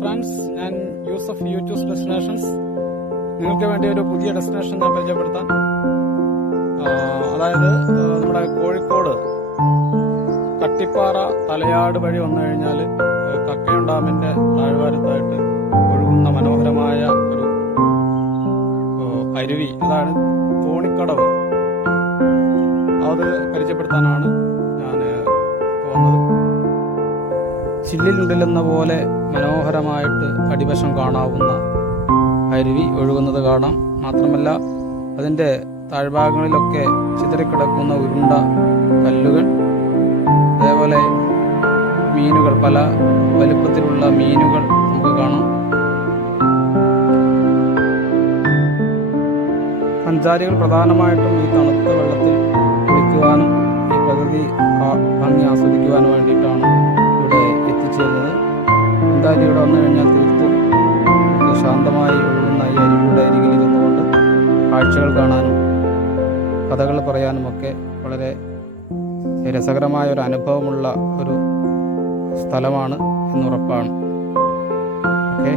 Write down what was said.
Friends, ഞാൻ Yusuf YouTube destinations നിങ്ങൾക്ക് വേണ്ടി ഒരു പുതിയ ഡെസ്റ്റിനേഷൻ ഞാൻ പരിചയപ്പെടുത്താം. അതായത് നമ്മുടെ കോഴിക്കോട് കട്ടിപ്പാറ തലയാട് വഴി വന്നു കഴിഞ്ഞാൽ കക്കയം ഡാമിന്റെ താഴ്വാരത്തായിട്ട് ഒഴുകുന്ന മനോഹരമായ ഒരു അരുവി, അതാണ് തോണിക്കടവ്. അത് പരിചയപ്പെടുത്താനാണ് ഞാൻ വന്നത്. ചില്ലിലുണ്ടിലെന്ന പോലെ മനോഹരമായിട്ട് അടിവശം കാണാവുന്ന അരുവി ഒഴുകുന്നത് കാണാം. മാത്രമല്ല അതിൻ്റെ താഴ്ഭാഗങ്ങളിലൊക്കെ ചിതറിക്കിടക്കുന്ന ഉരുണ്ട കല്ലുകൾ, അതേപോലെ മീനുകൾ, പല വലുപ്പത്തിലുള്ള മീനുകൾ നമുക്ക് കാണാം. സഞ്ചാരികൾ പ്രധാനമായിട്ടും ഈ തണുത്ത വെള്ളത്തിൽ കുളിക്കുവാനും ഈ പ്രകൃതി ഭംഗി ആസ്വദിക്കുവാനും വേണ്ടിയിട്ടാണ് ഇവിടെ എത്തിച്ചേരുന്നത്. എന്തായാലും ഇവിടെ വന്നു കഴിഞ്ഞാൽ തീർത്തും നമുക്ക് ശാന്തമായി ഒഴുകുന്ന ഈ അരുവിയുടെ അരികിലിരുന്നു കൊണ്ട് കാഴ്ചകൾ കാണാനും കഥകൾ പറയാനുമൊക്കെ വളരെ രസകരമായ ഒരു അനുഭവമുള്ള ഒരു സ്ഥലമാണ് എന്നുറപ്പാണ്. ഓക്കെ.